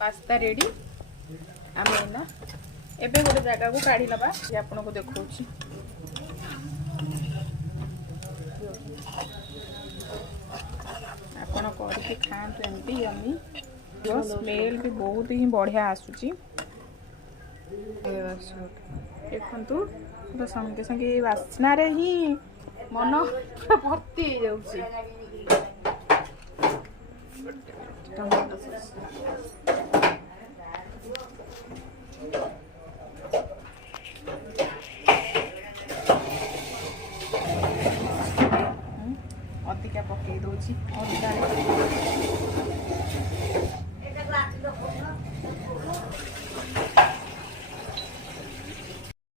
pasta ready आम ना एबे गोटे जगह को काढ़ी नबा ये आपन को देखौछि आपन करके खांतु एमती यम्मी स्मेल भी बहुत ही बढ़िया आसुची देखंतु तो संगे संगे वासना रे ही मन भर्ती हो जाउची टमाटो सॉस अधिका पकई दूची अधिका